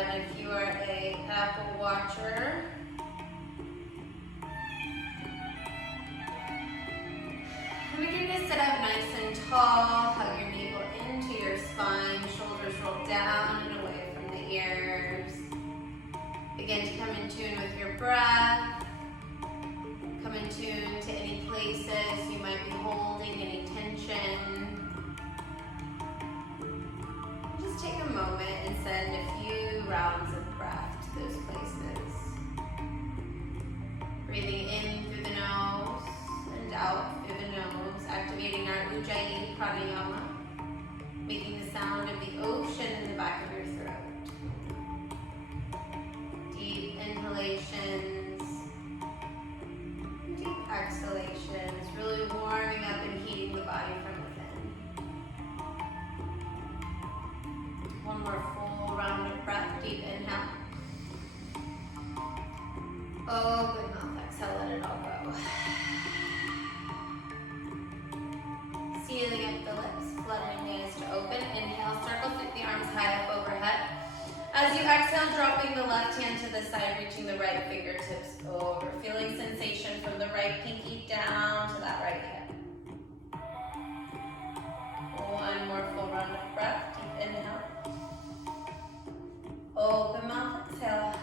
And if you are a Apple Watcher, begin to sit up nice and tall. Hug your navel into your spine. Shoulders roll down and away from the ears. Begin to come in tune with your breath. Come in tune to any places you might be holding any tension. Just take a moment and send a few rounds of breath to those places. Breathing in through the nose and out through the nose, activating our Ujjayi pranayama, making the sound of the ocean in the back of your throat. Deep inhalations, deep exhalations, really warming up and heating the body from within. One more full round of breath, deep inhale. Open mouth, exhale, let it all go. Sealing up the lips, fluttering gaze to open. Inhale, circle through the arms high up overhead. As you exhale, dropping the left hand to the side, reaching the right fingertips over. Feeling sensation from the right pinky down to that right hand. One more full round of breath. Deep inhale. Open mouth, exhale.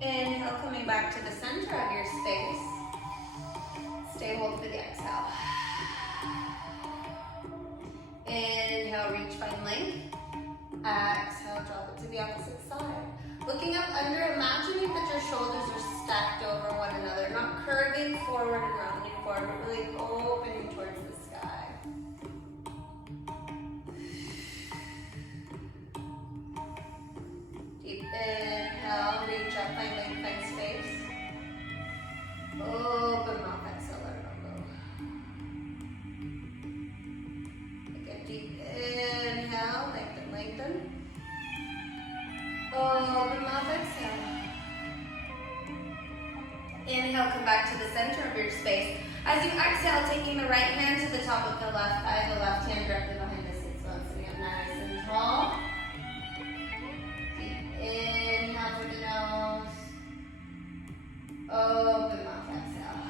Inhale, coming back to the center of your space. Stay hold for the exhale. Inhale, reach, find length. Exhale, drop it to the opposite side. Looking up under, imagining that your shoulders are stacked over one another, not curving forward and rounding forward, but really opening towards the sky. Deep inhale, reach up, find length, find space. Open mouth, exhale, let it all go. Take a deep inhale, lengthen, lengthen. Open mouth, exhale. Inhale, come back to the center of your space. As you exhale, taking the right hand to the top of the left thigh, the left hand directly behind the sits bone, sitting up nice and tall. Deep inhale through the nose. Open mouth, exhale.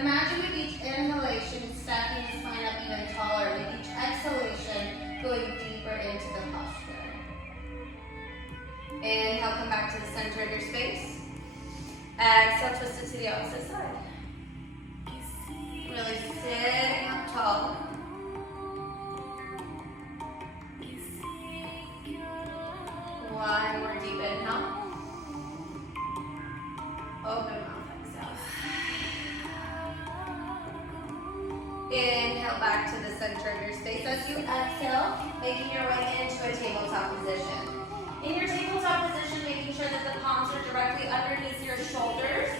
Imagine with each inhalation, stacking the spine up even taller. With each exhalation, going deeper into the posture. Inhale, come back to the center of your space. Exhale, twist it to the opposite side. Really sitting up tall. One more deep inhale. Open mouth, exhale. Inhale back to the center of your space. As you exhale, making your way into a tabletop position. In your tabletop position, making sure that the palms are directly underneath your shoulders.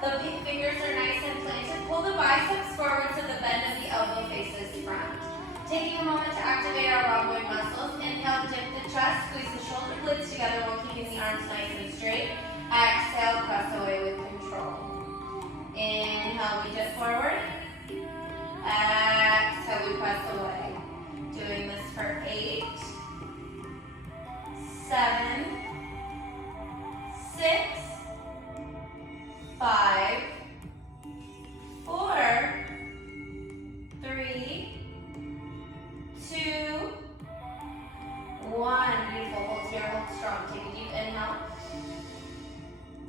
The fingers are nice and planted. Pull the biceps forward so the bend of the elbow faces front. Taking a moment to activate our rhomboid muscles. Inhale, dip the chest, squeeze the shoulder blades together while keeping the arms nice and straight. Exhale, press away with control. Inhale, we dip forward. Exhale, we press away. Doing this for 8, 7, 6, 5, 4, 3, 2, 1. Beautiful. Hold here, hold strong. Take a deep inhale.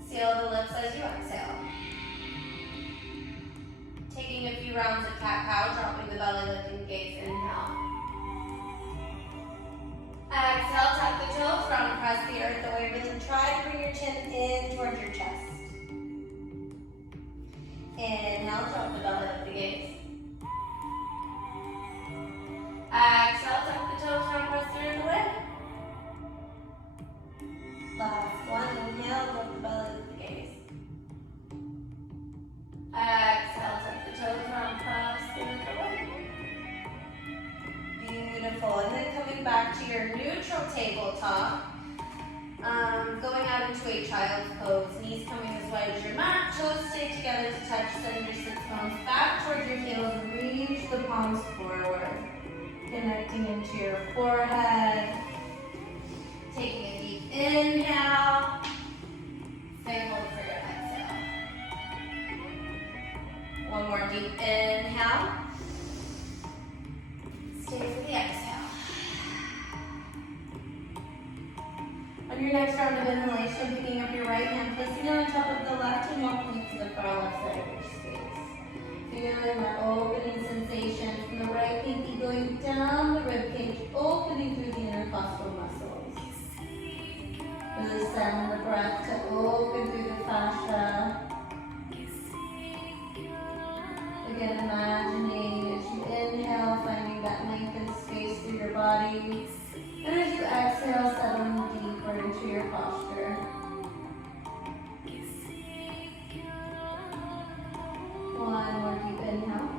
Seal the lips as you exhale. Taking a few rounds of cat-cow, dropping the belly, lifting gaze, inhale. Exhale, tap the toes, round across the earth away. Really try to bring your chin in towards your chest. Inhale, drop the belly, lift the gaze. Exhale, tap the toes, round across the earth away. Last one, inhale, drop the belly, lift the gaze. Exhale, tuck the toes, round across the earth away. Beautiful. And then coming back to your neutral tabletop. Going out into a child's pose. Knees coming as wide as your mat. Toes stay together to touch. Send your sits bones back towards your heels. Reach the palms forward. into your forehead. Taking a deep inhale. Stay hold for your exhale. One more deep inhale. Stay for the exhale. On your next round of inhalation, picking up your right hand, placing it on top of the left and walking it to the far left side of your space. Feeling that opening sensation from the right pinky going down the rib cage, opening through the intercostal muscles. Really send the breath to open through the fascia. Again, imagining as you inhale, finding that length and space through your body. And as you exhale, settling deeper into your posture. One more deep inhale.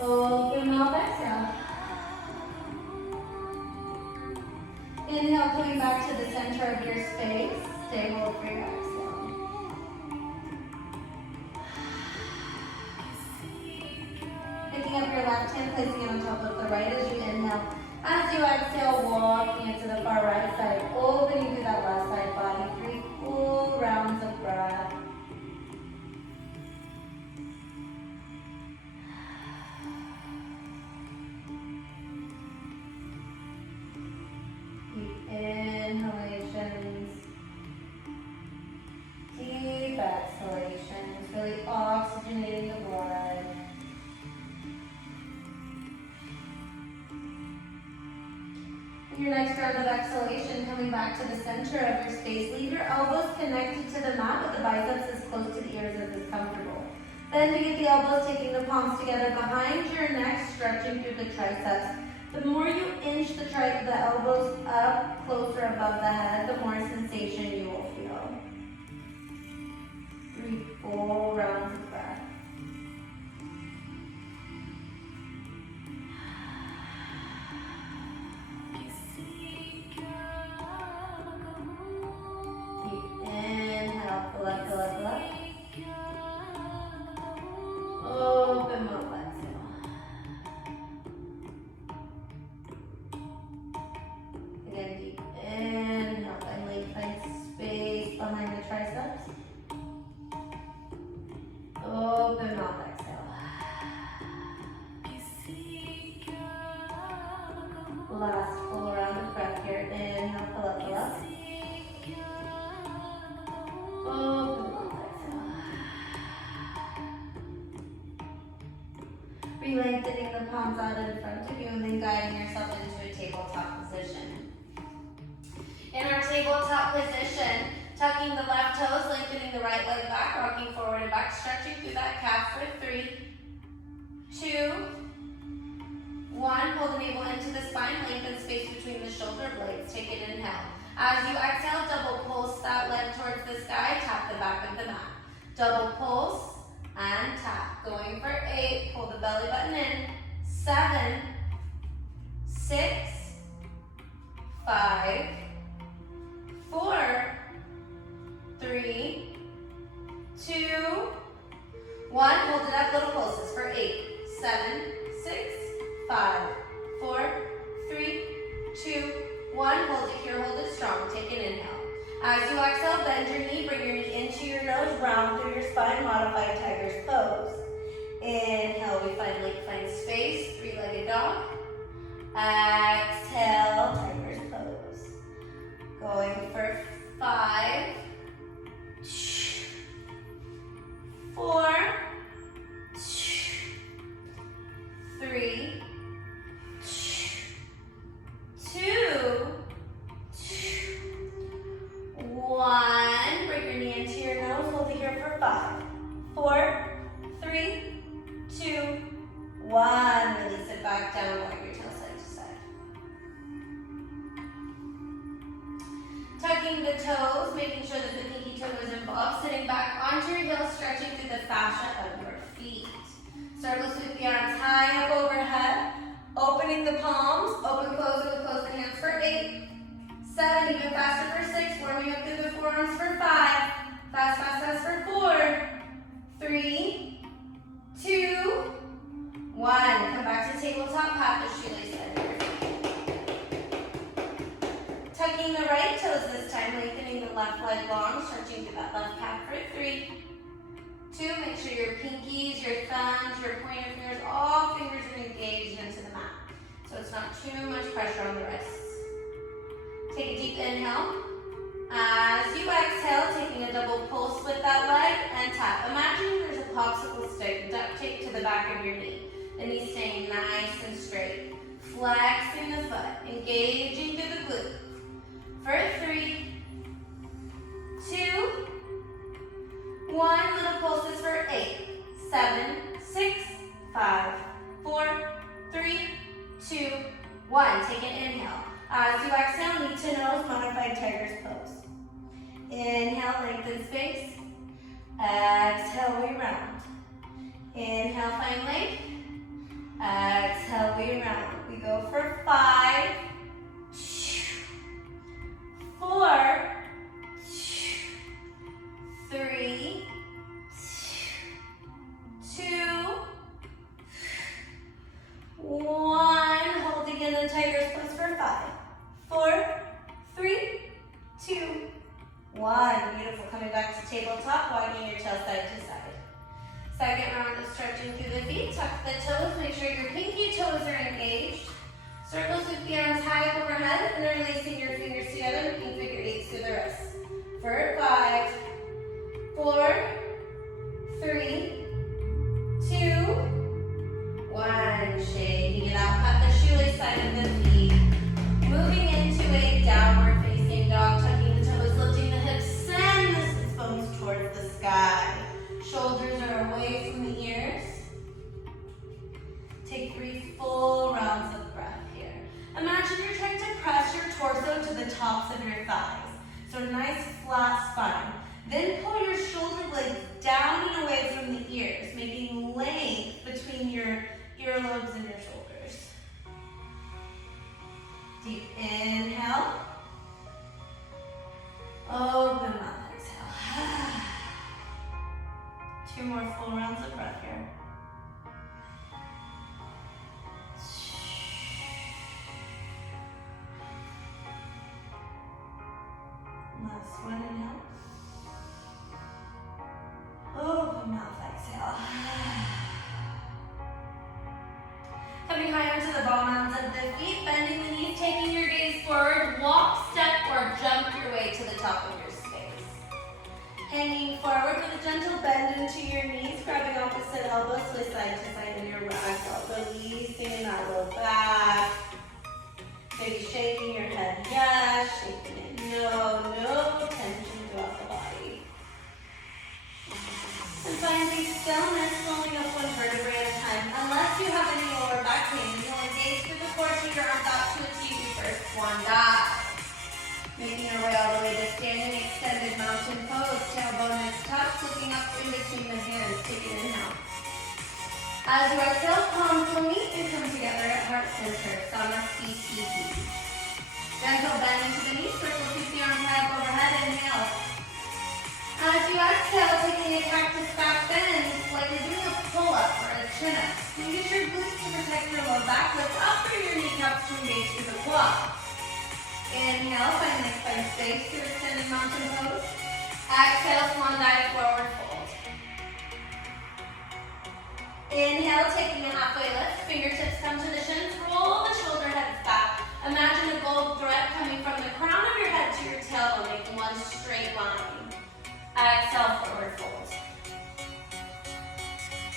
Open mouth, exhale. Inhale, coming back to the center of your space. Stay hold for your exhale. Picking up your left hand, placing it on top of the right as you inhale. As you exhale, walking it to the far right side, opening through that left side body. 3 full rounds of breath. Deep inhalations. Deep exhalations. Really oxygenating the blood. Your next round of exhalation, coming back to the center of your space. Leave your elbows connected to the mat with the biceps as close to the ears as is comfortable. Bending at the elbows, taking the palms together behind your neck, stretching through the triceps. The more you inch the elbows up closer above the head, the more sensation you will feel. 3 full rounds of breath. Open mouth, exhale. Again, deep inhale, finally find space behind the triceps. Open mouth, exhale. Last full round of breath here. Inhale, fill up, fill up. Open mouth, exhale. Re-lengthening the palms out in front of you and then guiding yourself into a tabletop position. In our tabletop position, tucking the left toes, lengthening the right leg back, rocking forward and back, stretching through that calf for 3, 2, 1. Pull the navel into the spine, lengthen space between the shoulder blades. Take an inhale. As you exhale, double pulse that leg towards the sky, tap the back of the mat. Double pulse and tap. Going for 8, pull the belly button in. 7, 6, 5, 4, 3, 2, 1. Hold it up, little pulses for 8, 7, 6, 5, 4, 3, 2, 1. Hold it here, hold it strong. Take an inhale. As you exhale, bend your knee, bring your knee into your nose, round through your spine, modified tiger's pose. Inhale, we find space, 3-legged dog. Exhale, tiger's pose. Going for 5, 4, 3, 2, 1. Bring your knee into your nose. Hold it here for 5, 4, 3, 2, 1. Release it back down. Walk your tail side to side. Tucking the toes, making sure that the pinky toe is involved. Sitting back onto your heels, stretching through the fascia of your feet. Circle sweep the arms high up overhead. Opening the palms. Open, close the hands for 8, 7, even faster for 6. Warming up through the forearms for 5. Fast for 4, 3, 2, 1. Come back to tabletop. tabletop, pat the shoelace under your feet. Tucking the right toes this time, lengthening the left leg long, stretching through that left calf for 3, 2, make sure your pinkies, your thumbs, your pointer fingers, all fingers are engaged into the mat. So it's not too much pressure on the wrists. Take a deep inhale. As you exhale, taking a double pulse with that leg and tap. Imagine there's a popsicle stick duct taped to the back of your knee. The knee staying nice and straight. Flexing the foot, engaging through the glute. For 3, 2, 1. Little pulses for 8, 7, 6, 5, 4, 3, 2, 1. Take an inhale. As you exhale, knee to nose, modified tiger's pose. Inhale, lengthen space. Exhale, we round. Inhale, find length. Exhale, we round. We go for 5, 4, 3, 2, 1. Holding in the tiger's pose for 5, 4, 3, 2, 1. Beautiful. Coming back to tabletop, wagging your tail side to side. Second round of stretching through the feet. Tuck the toes. Make sure your pinky toes are engaged. Circles with the arms high overhead, and then releasing your fingers together, making figure 8s through the wrists. For 5, 4, 3, 2, 1. Shaking it out. Cut the shoelace side of the feet. Moving into a downward facing dog. Tucking the toes, lifting the hips, send the sits bones towards the sky. Shoulders are away from the ears. Take 3 full rounds of breath here. Imagine you're trying to press your torso to the tops of your thighs. So a nice flat spine. Then pull your shoulder blades down and away from the ears, making length between your earlobes and your shoulders. Deep inhale. Open mouth, exhale. 2 more full rounds of breath here. Last one, inhale. Open mouth, exhale. Coming higher to the ball mounds of the feet, bending the knees, taking your gaze forward, walk, step, or jump your way to the top of your space. Hanging forward with a gentle bend into your knees, grabbing opposite elbows, sway side to side in your ragdoll, releasing that low back. Maybe shaking your head, yes, shaking it, no tension throughout the body. And finding stillness, rolling up 1 vertebrae at a time. Unless you have any lower back pain, you'll engage through the core to your arms out to achieve your first swan dive. Making your way all the way to standing extended mountain pose, tailbone is tucked, looking up in between the hands. Take an inhale. As you exhale, palms will meet and come together at heart center, Samasthiti. Gentle bend into the knees, circle keep the arms high up overhead, inhale. As you exhale, taking a cactus back bend, like you're doing a pull-up or a chin-up. Use your glutes to protect your low back, lift up through your kneecaps to engage through the quad. Inhale, find nice spine space to extended mountain pose. Exhale, swan dive, forward fold. Inhale, taking a halfway lift, fingertips come to the shins, roll the shoulder heads back. Imagine a gold thread coming from the crown of your head to your tailbone, making one straight line. Exhale, forward fold.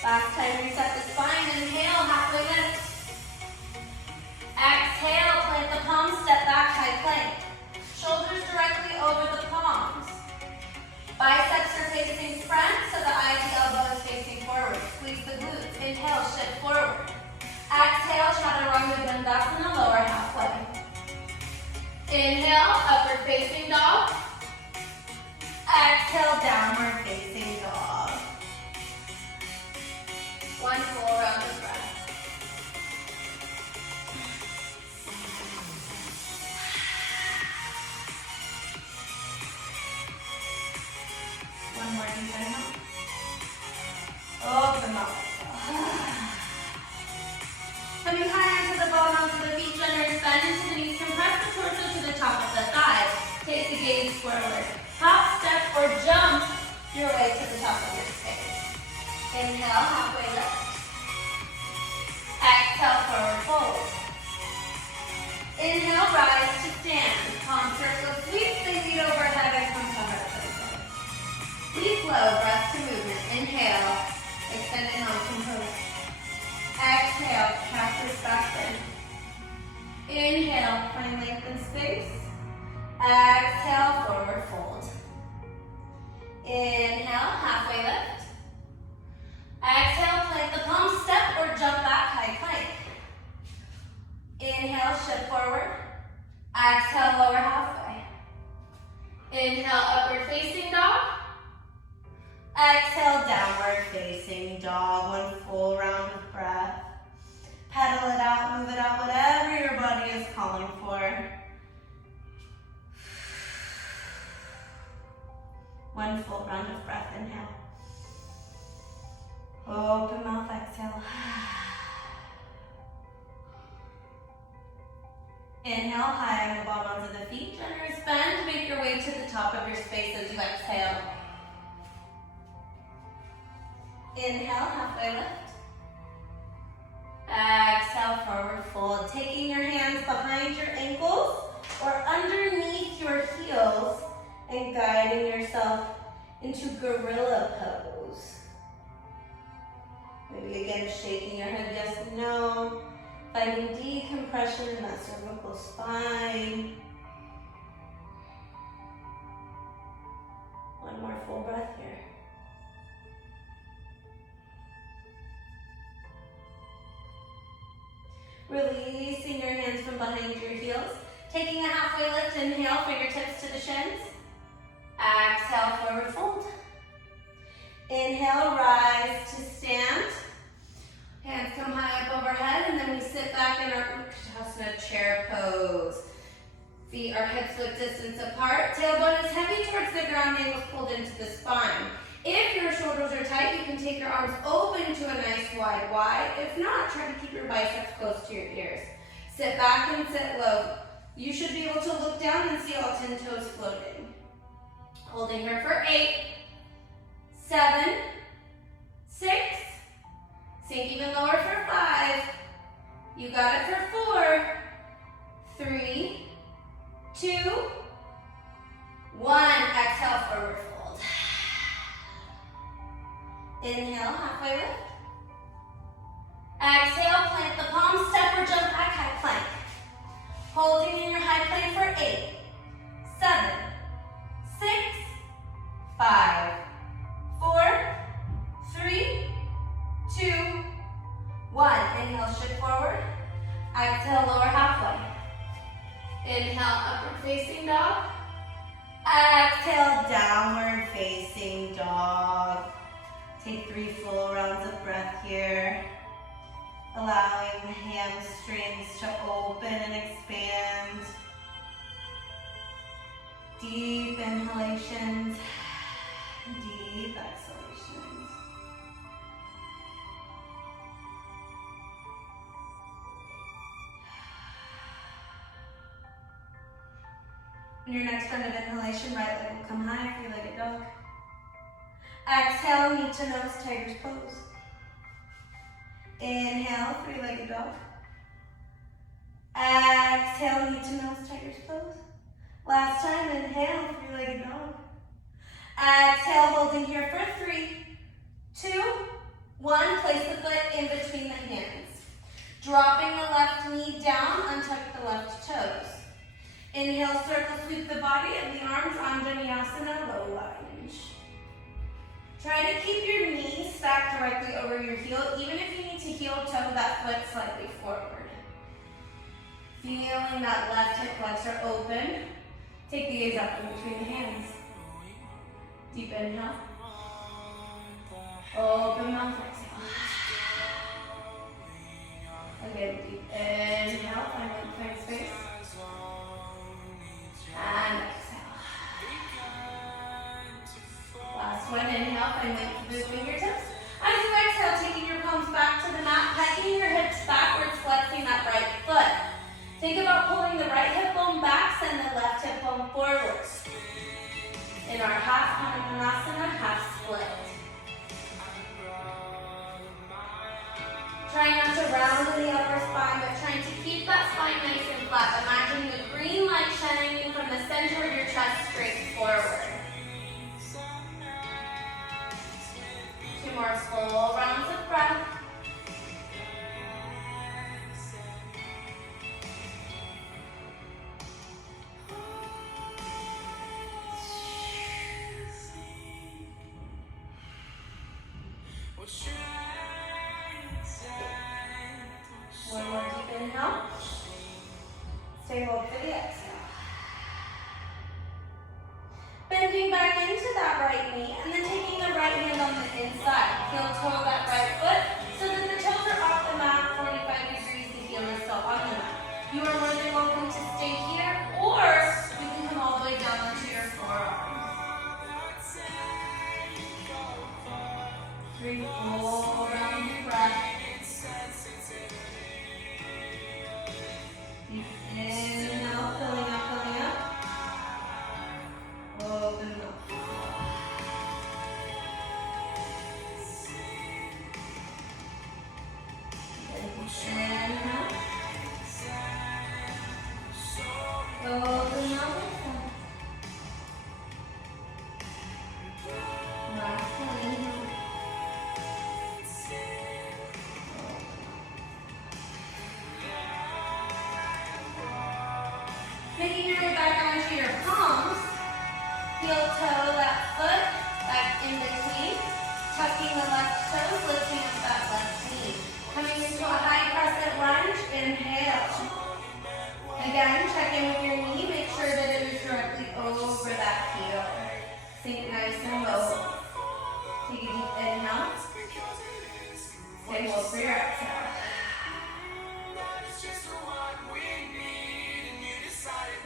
Last time, reset the spine. Inhale, halfway lift. Exhale, plant the palms, step back, high plank. Shoulders directly over the palms. Biceps are facing front, so the eye to elbow is facing forward. Squeeze the glutes. Inhale, shift forward. Exhale, chaturanga dandasana, lower halfway. Inhale, upward facing dog. Exhale, downward facing dog. 1 full round of breath. gaze forward. Hop, step, or jump your way to the top of your space. Inhale, halfway lift. Exhale, forward fold. Inhale, rise to stand. Palm circle sweep, they lead overhead and come to heart center. Breathe slow, breath to movement. Inhale, extend and non-compose. Exhale, cactus back in. Inhale, find length and space. Exhale, forward fold. Inhale, halfway lift. Exhale, plant the palm, step or jump back, high plank. Inhale, shift forward. Exhale, lower halfway. Inhale, upward facing dog. Exhale, downward facing dog. One full round of breath. Pedal it out, move it out, whatever your body is calling for. One full round of breath, inhale. Open mouth, exhale. Inhale, high on the bottoms of the feet. Generous bend. Make your way to the top of your space as you exhale. Inhale, halfway lift. Exhale, forward fold. Taking your hands behind your ankles or underneath your heels and guiding yourself into gorilla pose. Maybe again, shaking your head, yes, no. Finding decompression in that cervical spine. One more full breath here. Releasing your hands from behind your heels. Taking a halfway lift, inhale, fingertips to the shins. Exhale, forward fold. Inhale, rise to stand. Hands come high up overhead, and then we sit back in our Uttanasana chair pose. Feet are hips width distance apart. Tailbone is heavy towards the ground, ankles pulled into the spine. If your shoulders are tight, you can take your arms open to a nice wide Y. If not, try to keep your biceps close to your ears. Sit back and sit low. You should be able to look down and see all 10 toes floating. Holding here for 8, 7, 6, sink even lower for 5. You got it for 4, 3, 2, 1. Exhale, forward fold. Inhale, halfway lift. Exhale, plant the palms, step or jump back, high plank. Holding in your high plank for 8, 7, 6, 5, 4, 3, 2, 1. Inhale, shift forward. Exhale, lower halfway. Inhale, upward facing dog. Exhale, downward facing dog. Take 3 full rounds of breath here. Allowing the hamstrings to open and expand. Deep inhalations, deep exhalations. In your next round of inhalation, right leg will come high, three-legged dog. Exhale, knee to nose, tiger's pose. Inhale, three-legged dog. Exhale, knee to nose, tiger's pose. Last time, inhale, three-legged dog. Exhale, holding here for 3, 2, 1. Place the foot in between the hands. Dropping the left knee down, untuck the left toes. Inhale, circle sweep the body and the arms on Vinyasa, low lunge. Try to keep your knees stacked directly over your heel, even if you need to heel toe that foot slightly forward. Feeling that left hip flexor open. Take the gaze up in between the hands. Deep inhale. Open mouth, exhale. Again, deep inhale, find length, space. And exhale. Last one, inhale, find length through the fingertips. As you exhale, taking your palms back to the mat, pegging your hips backwards, flexing that right foot. Think about pulling the right hip bone back, send the left hip bone forwards. around in the upper spine, but trying to keep that spine nice and flat. Imagine the green light shining from the center of your chest straight forward. 2 more full rounds of breath. One more deep inhale. Stay hold for the exhale. Bending back into that right knee and then taking the right hand on the inside. Heel toe that right foot so that the toes are off the mat, 45 degrees, the heel is still on the mat. You are more than welcome to stay here, or you can come all the way down onto your forearms. 3 full rounds of breath. Inhale, filling up, filling up. Open up. Inhale. Open up. Last one, inhale. Making your way back onto your palms. Heel toe that foot back in between. Tucking the left toes, lifting up that left knee. Coming into a high crescent lunge, inhale. Again, check in with your knee. Make sure that it is directly over that heel. Sink nice and low. Take a deep inhale. Stay hold for your exhale.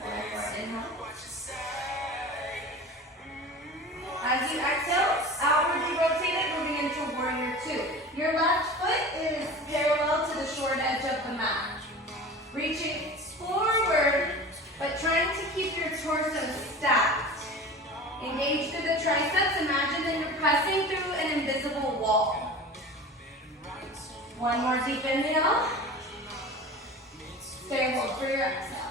One more inhale. As you exhale, outwardly rotated, moving into warrior 2. Your left foot is parallel to the short edge of the mat. Reaching forward, but trying to keep your torso stacked. Engage through the triceps. Imagine that you're pressing through an invisible wall. One more deep inhale. Stay and hold for your exhale.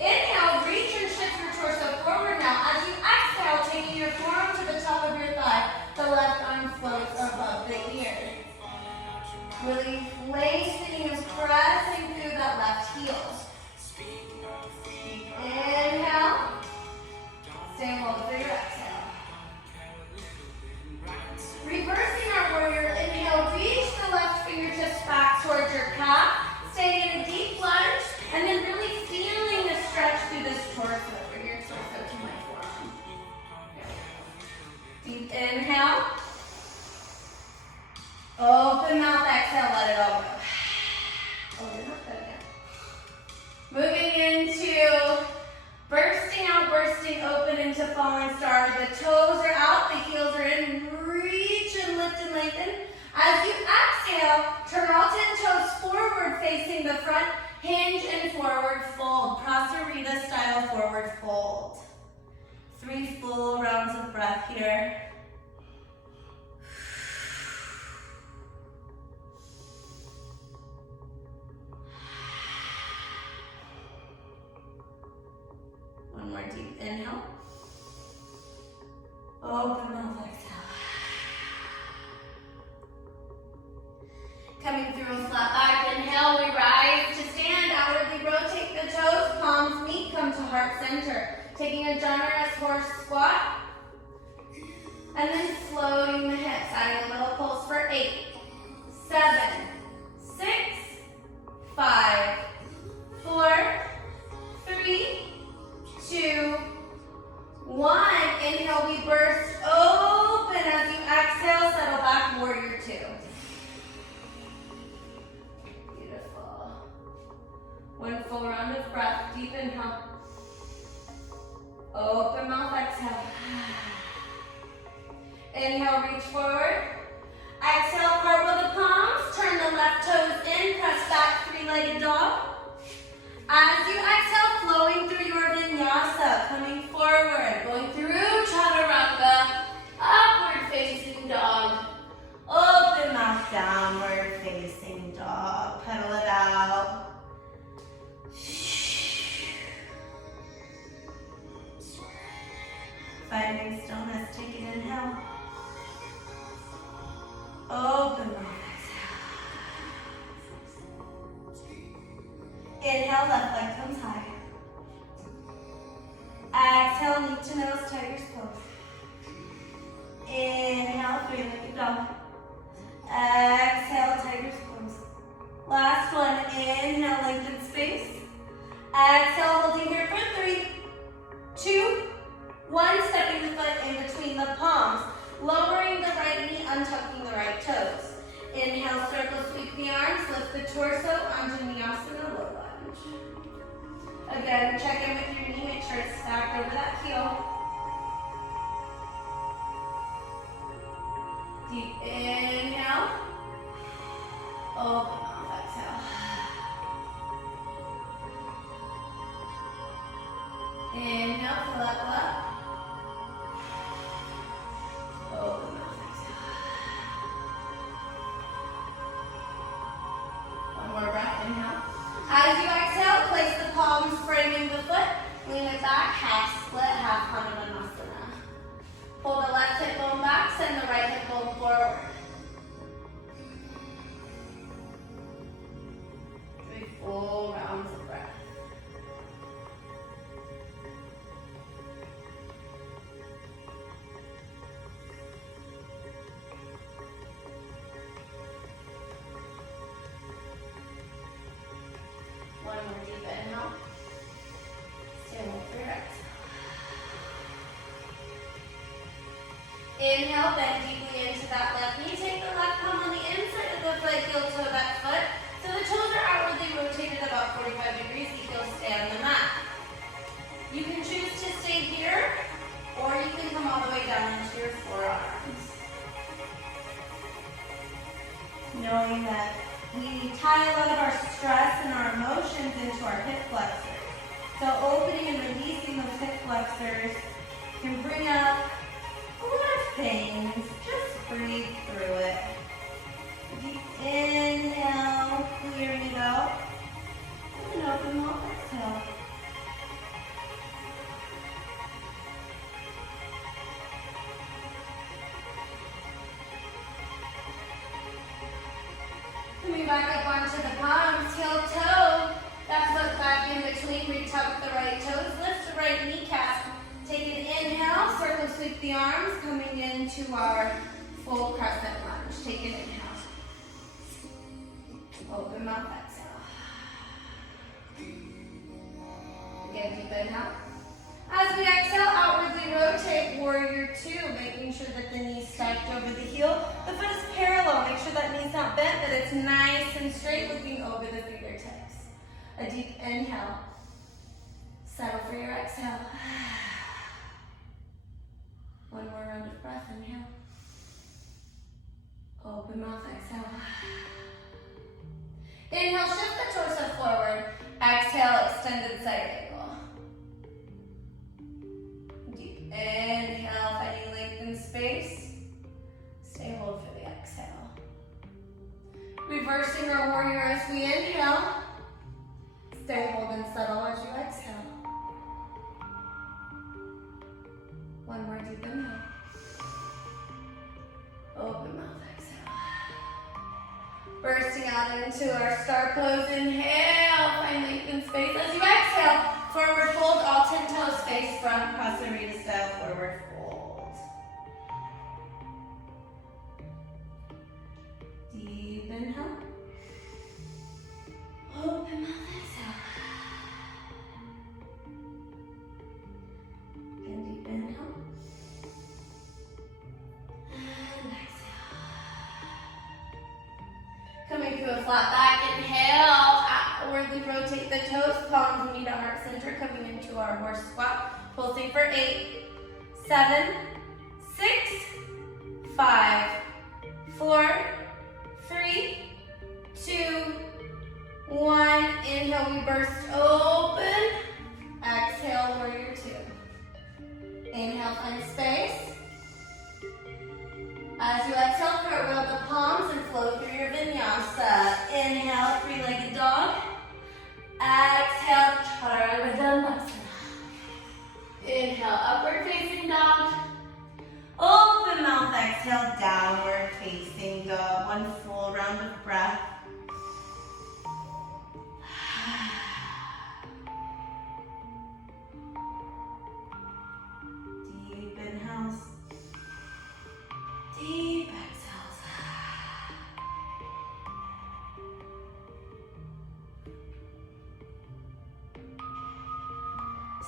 Inhale, reach and shift your torso forward now. As you exhale, taking your forearm to the top of your thigh, the left arm floats above the ear. Really lengthening and pressing through that left heel. Inhale. Stay and hold for your exhale. Reversing our warrior, inhale, reach the left fingertips back towards your calf. Stay in a deep lunge, and then really feeling the stretch through this torso. Bring your torso to my forearm. Deep inhale. Open mouth, exhale, let it all go. Open up, that again. Moving into bursting out, bursting open into falling star. The toes are out, the heels are in. Reach and lift and lengthen. As you exhale, turn all 10 toes forward facing the front. Hinge and forward fold. Prasarita style forward fold. 3 full rounds of breath here. One more deep inhale. Open mouth, exhale. Coming through a flat back inhale, we rise to stand. Outwardly rotate the toes, palms meet, come to heart center. Taking a generous horse squat. And then floating the hips, adding a little pulse for 8, 7, 6, 5, 4, 3, 2, 1. Inhale, we burst open. As you exhale, settle back, warrior 2. Beautiful. 1 full round of breath, deep inhale. Open mouth, exhale. Inhale, reach forward. Exhale, cartwheel the palms. Turn the left toes in, press back, 3-legged dog. As you exhale, flowing through your vinyasa, coming forward, going through chaturanga, upward facing dog. Open mouth, downward stillness. Take it, inhale. Open mouth, exhale. Inhale, left leg comes high. Exhale, knee to nose, tiger's pose. Inhale, three-legged dog. Exhale, tiger's pose. Last one, inhale, lengthen space. Exhale, holding here for 3, 2, 1. Stepping the foot in between the palms. Lowering the right knee, untucking the right toes. Inhale, circle, sweep the arms, lift the torso onto Vinyasa, low lunge. Again, check in with your knee, make sure it's stacked over that heel. Deep inhale. Open mouth, exhale. Inhale, fill up, fill up. Open mouth, exhale. One more breath, inhale. As you exhale, place the palms framing the foot. Lean it back, half split, half Vinyasa. Hold the left hip bone back, send the right hip bone forward. 3 full rounds of breath. One more deep inhale. Stand with your exhale. Inhale, bend deeply into that left knee. Take the left palm on the inside of the foot, heel toe that foot. So the toes are outwardly rotated about 45 degrees. The heels stay on the mat. You can choose to stay here, or you can come all the way down into your forearms. Knowing that we tie a lot of our stress and our emotions into our hip flexors. So opening and releasing those hip flexors can bring up a lot of things. Just breathe through it. Deep inhale, clearing it out. And open mouth, exhale. Coming back up onto the palms, heel toe, that foot back in between, retuck the right toes, lift the right kneecap. Take an inhale, circle sweep the arms, coming into our full crescent lunge. Take an inhale. Open mouth, exhale. Again, deep inhale. As we exhale, outwardly rotate, warrior 2, making sure that the knee's stacked over the heel. The foot is parallel. Make sure that knee's not bent, that it's nice and straight, looking over the fingertips. A deep inhale. Settle for your exhale. One more round of breath, inhale. Open mouth, exhale. Inhale, shift the torso forward. Exhale, extended side angle. Deep inhale, finding length in space. Stay hold for the exhale. Reversing our warrior as we inhale. Stay hold and settle as you exhale. One more deep inhale. Open mouth, exhale. Bursting out into our star pose. Inhale, find length in space. As you exhale, forward fold, all 10 toes face front, Pasarita style, forward fold. Deep inhale. Open mouth, exhale. Again, deep inhale. And exhale. Coming to a flat back, inhale. Outwardly rotate the toes, palms meet at heart center, coming into our horse squat. Pulsing for 8, 7, 6, 5, 4, 3, 2, 1. Inhale, we burst open. Exhale, warrior 2. Inhale, find space. As you exhale, cartwheel the palms and flow through your vinyasa. Inhale, three-legged dog. Exhale, chaturanga. Inhale, upward facing dog. exhale, downward facing dog. One full round of breath. Deep inhales. Deep exhales.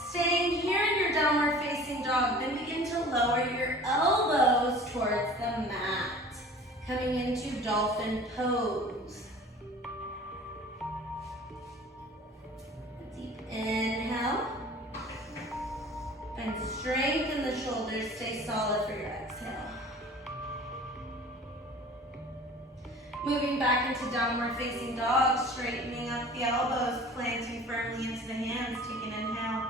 Staying here in your downward facing dog, then begin to lower your elbows towards the mat. Coming into dolphin pose. Deep inhale. Find strength in the shoulders. Stay solid for your exhale. Moving back into downward facing dog, straightening up the elbows, planting firmly into the hands. Take an inhale.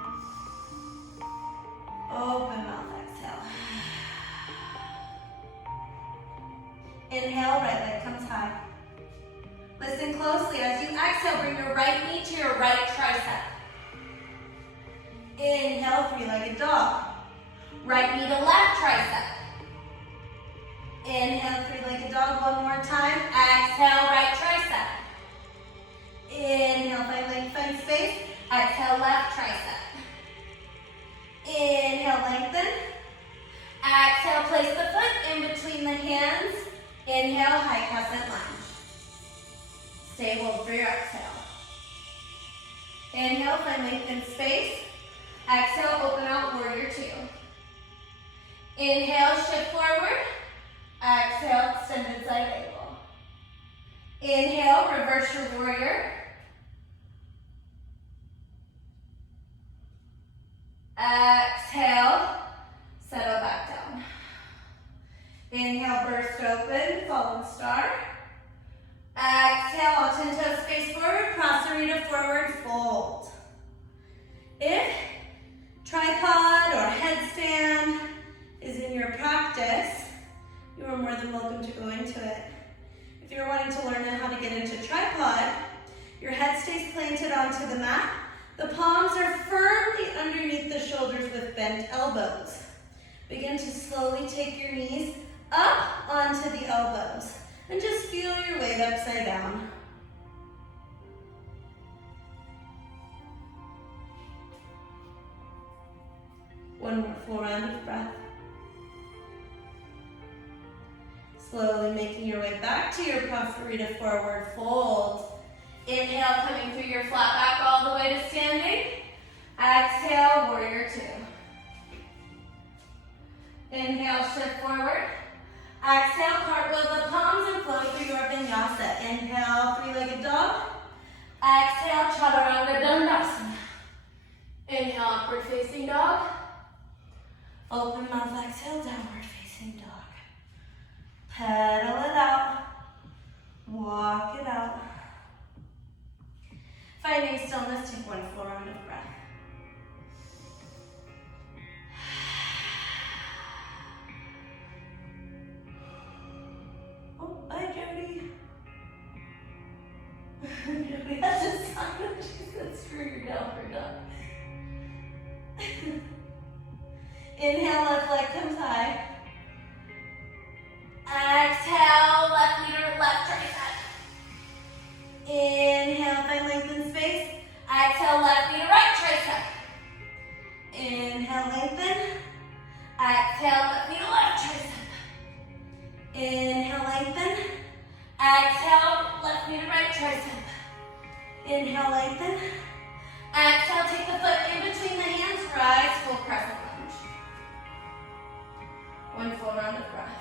Open mouth, exhale. Inhale, right leg comes high. Listen closely. As you exhale, bring your right knee to your right tricep. Inhale, three-legged dog. Right knee to left tricep. Inhale, three-legged dog one more time. Exhale, right tricep. Inhale, find space. Exhale, left tricep. Inhale, lengthen. Exhale, place the foot in between the hands. Inhale, high crescent lunge. Stay hold for your exhale. Inhale, find length in space. Exhale, open out, warrior two. Inhale, shift forward. Exhale, extended side angle. Inhale, reverse your warrior. Exhale, settle back down. Inhale, burst open, fallen star. Exhale, all-ten-toe space forward, prasarita forward, fold. If tripod or headstand is in your practice, you are more than welcome to go into it. If you're wanting to learn how to get into tripod, your head stays planted onto the mat. The palms are firmly underneath the shoulders with bent elbows. Begin to slowly take your knees up onto the elbows and just feel your weight upside down. One more full round of breath. Slowly making your way back to your prasarita forward fold. Inhale, coming through your flat back all the way to standing. Exhale, warrior two. Inhale, shift forward. Exhale, cartwheel the palms and flow through your vinyasa. Inhale, three-legged dog. Exhale, chaturanga dandasana. Inhale, upward facing dog. Open mouth, exhale, downward facing dog. Pedal it out. Walk it out. Finding stillness, take one full round of breath. Oh, bye, Jody. Jody has a sign. She said, screw your downward dog. Inhale, left leg comes high. Exhale, left knee to left tricep. Inhale, find length in space. Exhale, left knee to right tricep. Inhale, lengthen. Exhale, left knee to left tricep. Inhale, lengthen. Exhale, left knee to right tricep. Inhale, lengthen. Exhale, take the foot in between the hands, rise, full crescent lunge. One full round of breath.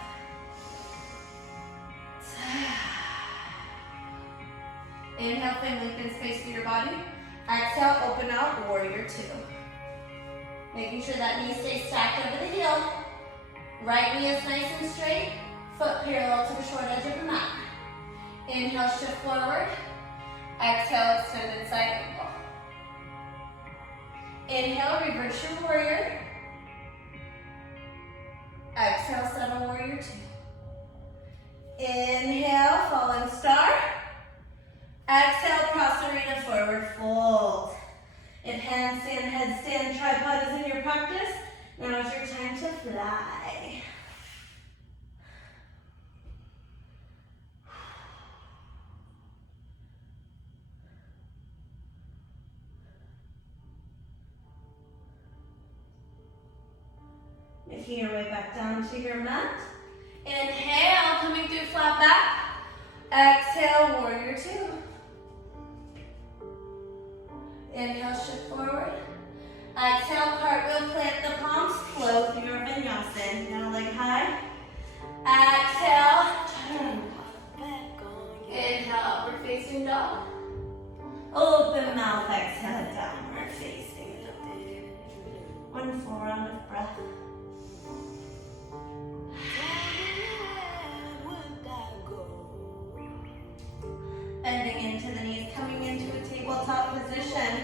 Inhale, find lengthen space for your body. Exhale, open out, warrior two. Making sure that knee stays stacked over the heel. Right knee is nice and straight. Foot parallel to the short edge of the mat. Inhale, shift forward. Exhale, extended side angle. Inhale, reverse your warrior. Exhale, settle warrior two. Inhale, falling star. Exhale, prasarita forward fold. If handstand, headstand, tripod is in your practice, now is your time to fly. Making your way back down to your mat. Inhale, coming through flat back. Exhale, warrior two. Inhale, shift forward. Exhale, cartwheel, plant the palms, flow through your vinyasa. Inhale, leg high. Exhale, turn. Inhale, upward facing dog. Open mouth, exhale, downward facing dog. 1 full round of breath. Bending into the knees, coming into a tabletop position.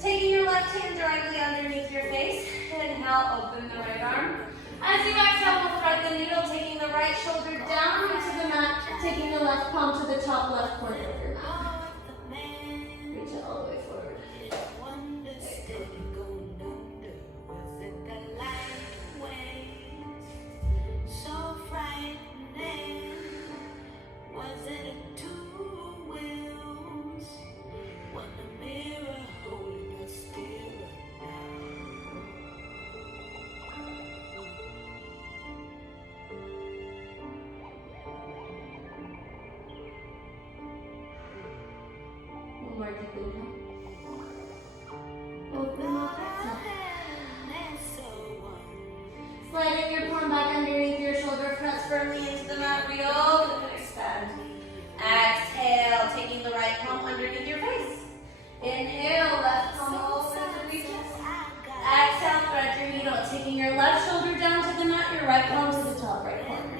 Taking your left hand directly underneath your face. Inhale, open the right arm. As you exhale, we'll thread the needle, taking the right shoulder down into the mat, taking the left palm to the top left corner of your mat. Reach it all the way forward. More deep inhale. Open up, exhale. Sliding your palm back underneath your shoulder, press firmly into the mat, reopen and extend. Exhale, taking the right palm underneath your face. Inhale, left palm over to reach it. Exhale, thread your needle, taking your left shoulder down to the mat, your right palm to the top right corner.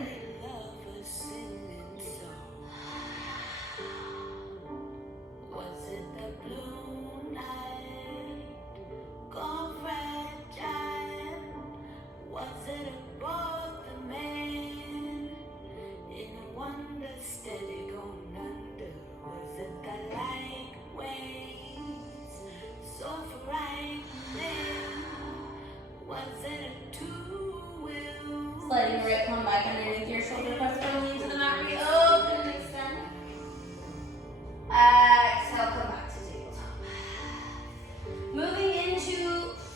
Sliding the right palm back underneath your shoulder, press firmly into the mat, reopen and extend. Exhale, come back to tabletop. Moving into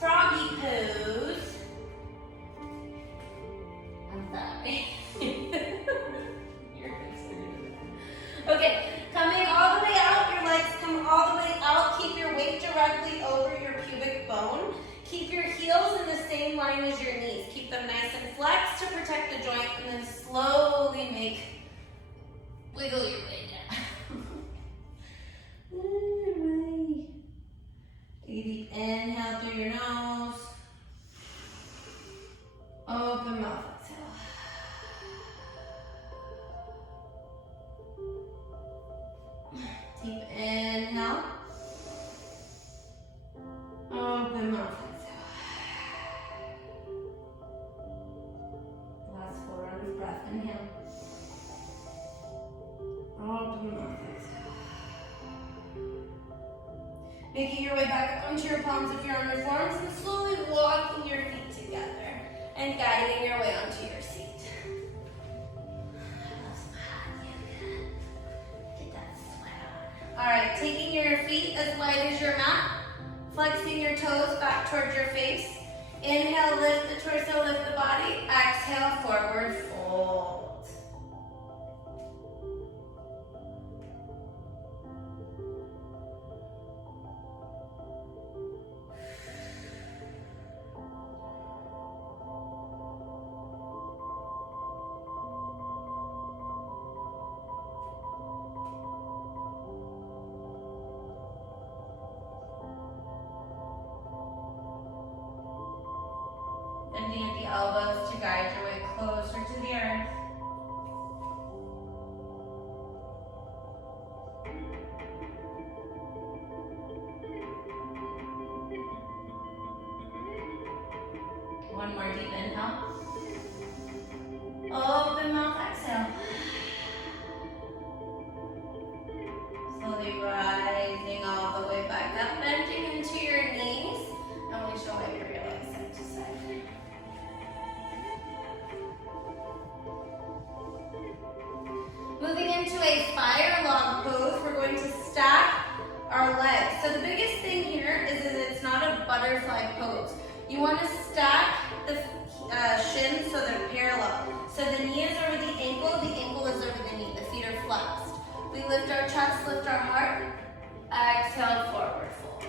froggy pose. I'm sorry. You're good. Okay, coming all the way out, your legs come all the way out. Keep your weight directly over your pubic bone. Keep your heels in the same line as your knees. Keep them nice and flexed to protect the joint, and then slowly wiggle your way down. Alright. Take a deep inhale through your nose. Open mouth, exhale. Deep inhale. Open mouth. Breath, inhale. Open mouth, exhale. Making your way back up onto your palms if you're on your forms, and slowly walking your feet together and guiding your way onto your seat. Get that sweat on. Alright, taking your feet as wide as your mat, flexing your toes back towards your face. Inhale, lift the torso, lift the body. Exhale, forward fold. Bending at the elbows to guide your way closer to the earth. One more deep inhale. Open mouth, exhale. Slowly rising all the way back up, bending into your knees. And we shall wipe your legs side to side. Moving into a fire log pose, we're going to stack our legs. So the biggest thing here is that it's not a butterfly pose. You want to stack the chest, lift our heart. Exhale, forward fold.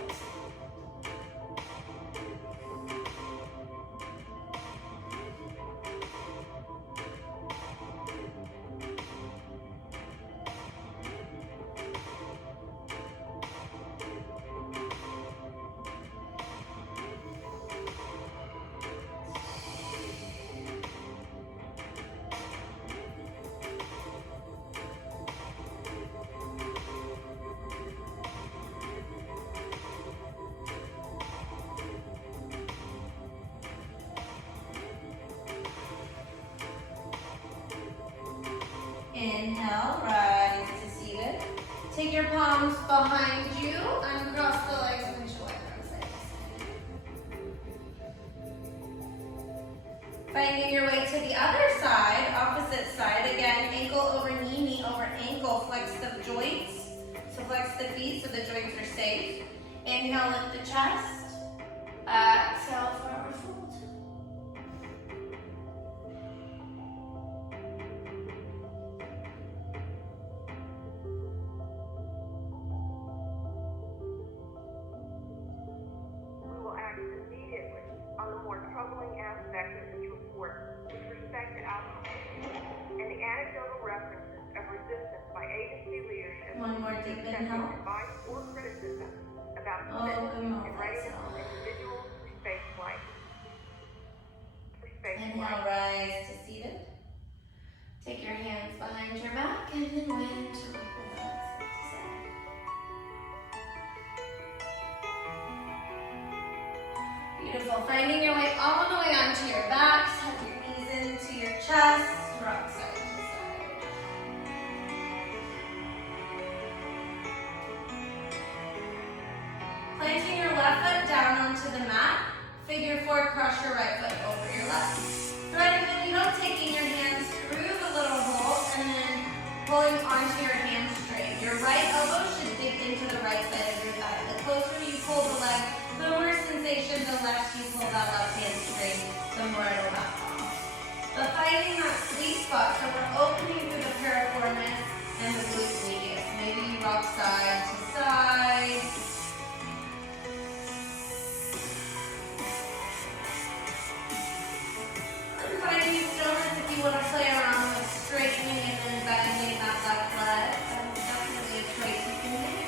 Inhale, rise to seated. Take your palms behind you, uncross the legs and reach away from side to side. Finding your way to the other side, opposite side. Again, ankle over knee, knee over ankle. Flex the joints. So flex the feet so the joints are safe. Inhale, lift the chest. Exhale, forward fold. On the more troubling aspect of this report with respect to alcohol and the anecdotal references of resistance by agency leadership One more to deep accepting inhale. advice or criticism about Oh, fitness good and readiness of individuals for space flight. Inhale, rise to seated. Take your hands behind your back and then wind to relax side to side. Beautiful. Finding your way all the way onto your back. Tuck your knees into your chest. Rock side to side. Planting your left foot down onto the mat. Figure four, cross your right foot over your left. Threading the needle, taking your hands through the little hole and then pulling onto your hamstring. Your right elbow should dig into the right side of your thigh. The closer you pull the leg, the more sensation, the less you pull that left hamstring, the more it'll back off. But finding that sweet spot, so we're opening through the piriformis and the glutes medius. Maybe you rock side to side. And finding stillness if you want to play around with straightening and then bending that left leg. That's definitely a choice you can make.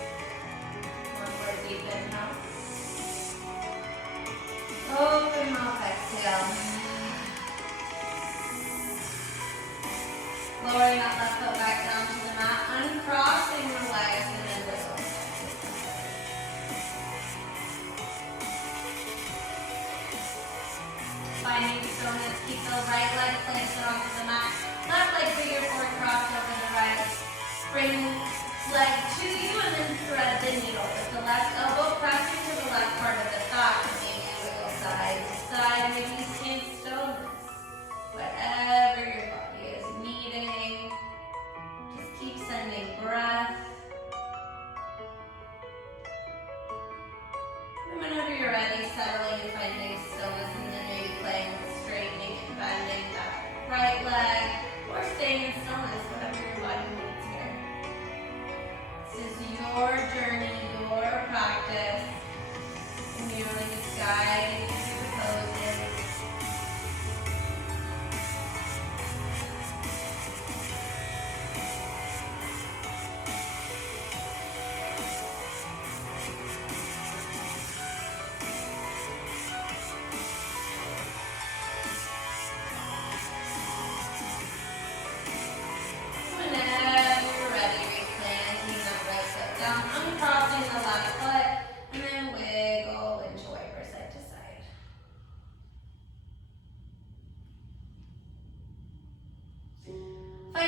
One more deep inhale. Open mouth, exhale. Lowering that left foot back down to the mat, uncrossing the legs and then wiggle. Finding stillness, keep the right leg planted onto the mat. Left leg figure four, cross over the right. Bring leg to you and then thread the needle with the left elbow pressing to the left part of the thigh. Maybe wiggle side to side, maybe stand stillness. Whatever your body is needing, just keep sending breath. And whenever you're ready, settling and finding stillness and then maybe playing with straightening and bending that right leg.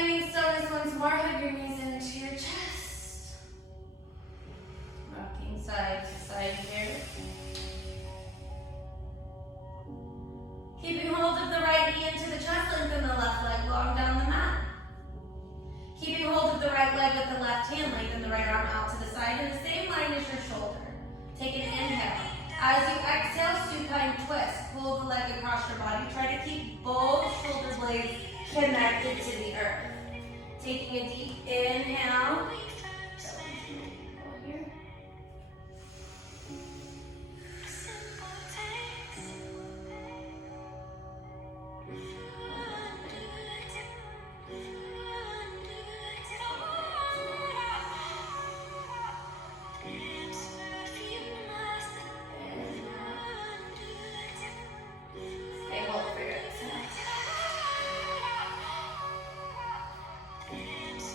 Finding stillness once more, hug your knees into your chest. Rocking side to side here. Keeping hold of the right knee into the chest, lengthen the left leg long down the mat. Keeping hold of the right leg with the left hand, lengthen the right arm out to the side in the same line as your shoulder. Take an inhale. As you exhale, supine twist. Pull the leg across your body. Try to keep both shoulder blades connected to the earth. Taking a deep inhale.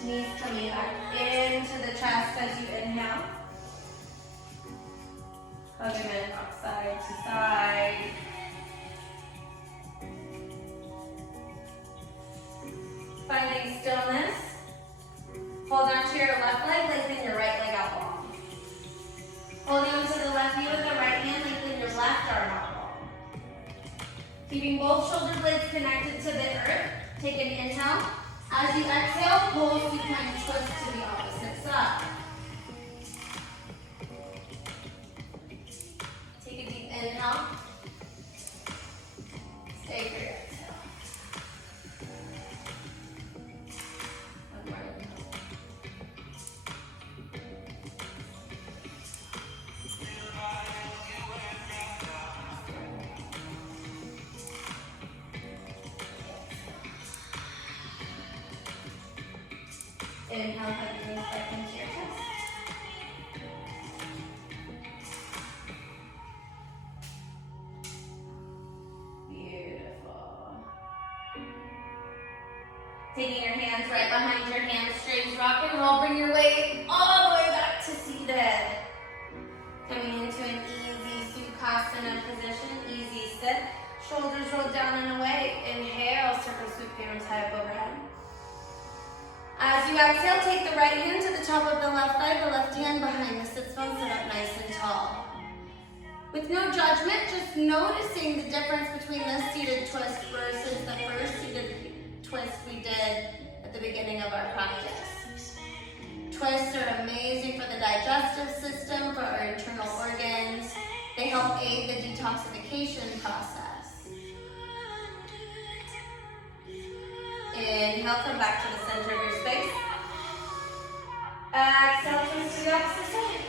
Knees coming back into the chest as you inhale. Hugging it up side to side. Finding stillness. Hold on to your left leg, lengthen your right leg out long. Holding on to the left knee with the right hand, lengthen your left arm out long. Keeping both shoulder blades connected to the earth. Take an inhale. As you exhale, pull supine twist to the opposite side. Take a deep inhale. Stay for your exhale. One more inhale. Inhale, hug your knees back into your chest. Beautiful. Taking your hands right behind your hamstrings, rock and roll. Bring your weight all the way back to seated. Coming into an easy Sukhasana position, easy sit. Shoulders roll down and away. Inhale, circle sweep hands high up overhead. As you exhale, take the right hand to the top of the left thigh, the left hand behind the sit bone, sit up nice and tall. With no judgment, just noticing the difference between this seated twist versus the first seated twist we did at the beginning of our practice. Twists are amazing for the digestive system, for our internal organs. They help aid the detoxification process. Inhale, come back to the center of your space. Exhale, twist to the opposite side.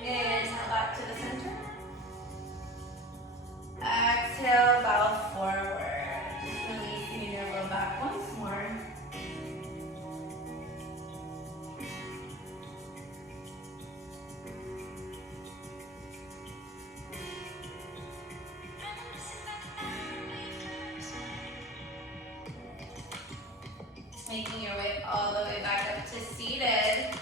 Inhale, back to the center. Exhale, bow forward. Just releasing your low back once more. Making your way all the way back up to seated.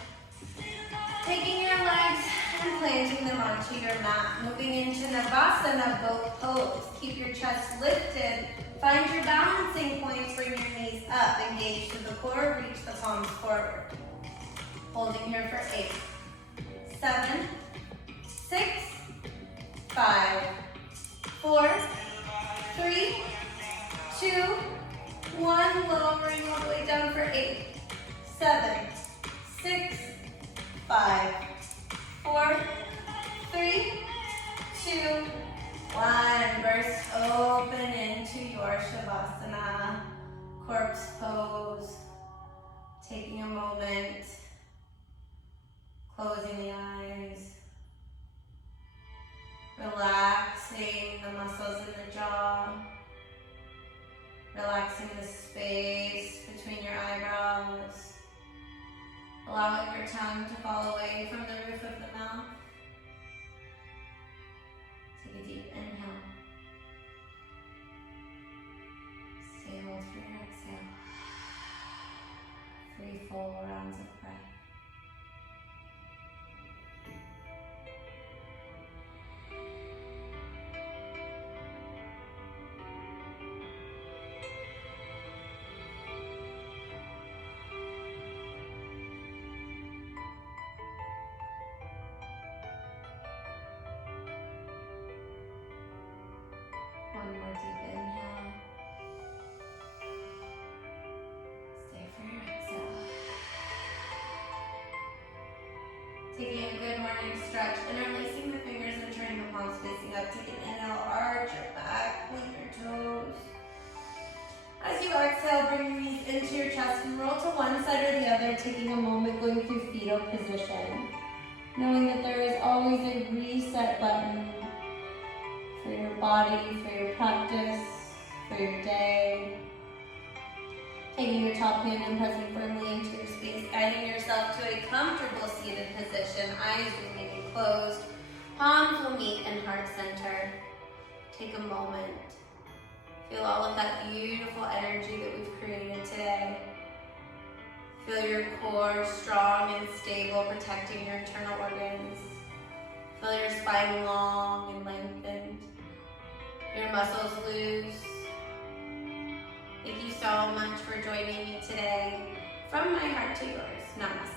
Taking your legs and planting them onto your mat. Moving into Navasana, both pose. Keep your chest lifted. Find your balancing point, bring your knees up. Engage to the core, reach the palms forward. Holding here for 8, 7, 6, 5, 4, 3, 2, 1, lowering all the way down for 8, 7, 6, 5, 4, 3, 2, 1. Burst open into your Shavasana, corpse pose. Taking a moment, closing the eyes, relaxing the muscles in the jaw. Relaxing the space between your eyebrows. Allowing your tongue to fall away from the roof of the mouth. Take a deep inhale. Stay hold for your exhale. 3 full rounds of breath. deep inhale. Stay for your exhale. Taking a good morning stretch, interlacing the fingers and turning the palms facing up. Take an inhale, arch your back, point your toes. As you exhale, bring your knees into your chest and roll to one side or the other, taking a moment going through fetal position. Knowing that there is always a reset button for your body, for your practice, for your day. Taking your top hand and pressing firmly into your space, guiding yourself to a comfortable seated position. Eyes remain closed. Palms will meet in heart center. Take a moment. Feel all of that beautiful energy that we've created today. Feel your core strong and stable, protecting your internal organs. Feel your spine long and lengthened. Your muscles loose. Thank you so much for joining me today. From my heart to yours. Namaste.